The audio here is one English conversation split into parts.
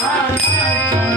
Ha ha ha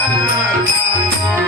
Thank you.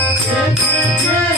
Yeah, yeah, yeah.